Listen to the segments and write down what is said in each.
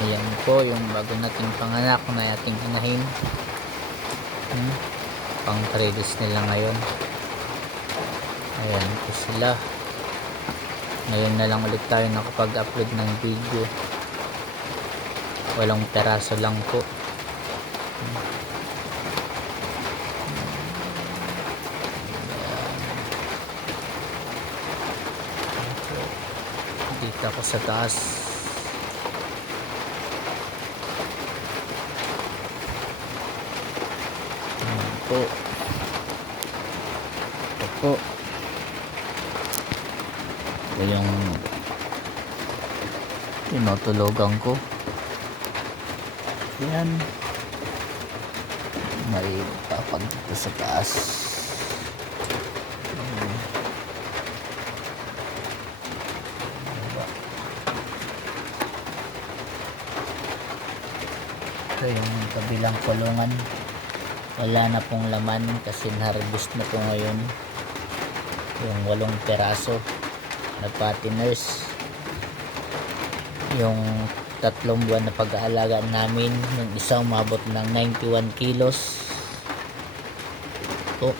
Ayan po yung bago nating panganak na ating inahin. Pang 3 days nila ngayon. Ayan po sila. Ngayon na lang ulit tayo nakapag-upload ng video. 8 peraso lang po. Dito ako sa taas. Ayan po. Ito po. Ito yung tinutulogan ko. Ayan. May papag dito sa taas. Ito yung kabilang kulungan. Wala na pong laman kasi na-harvest na po ngayon yung 8 peraso na patiners. Yung 3 buwan na pag-aalaga namin, yung isa umabot ng 91 kilos po.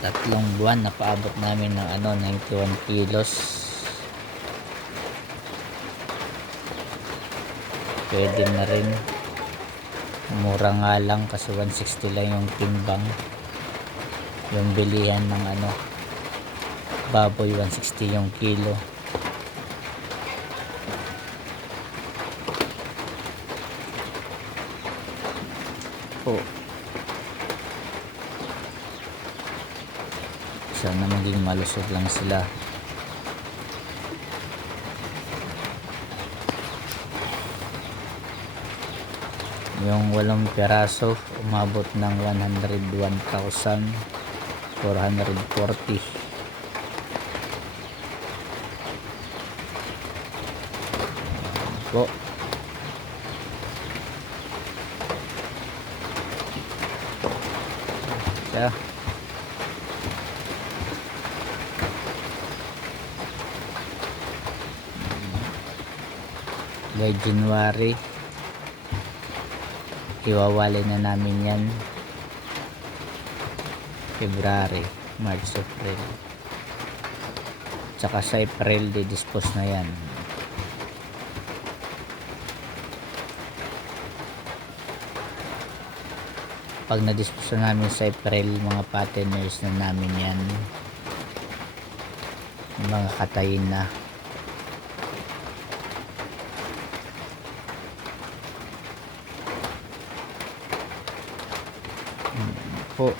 3 buwan na paabot namin ng 91 kilos. Pwede na rin, mura nga lang kasi 160 lang yung timbang. Yung bilihan ng baboy 160 yung kilo. Po, sana maging malusog lang sila. Yung 8 peraso umabot ng 101,440 po. Siya. By January iwawali na namin yan. February, March, April, tsaka sa April di-dispose na yan. Pag na-dispose na namin sa April, mga patiners na namin yan, mga katayin na. Po.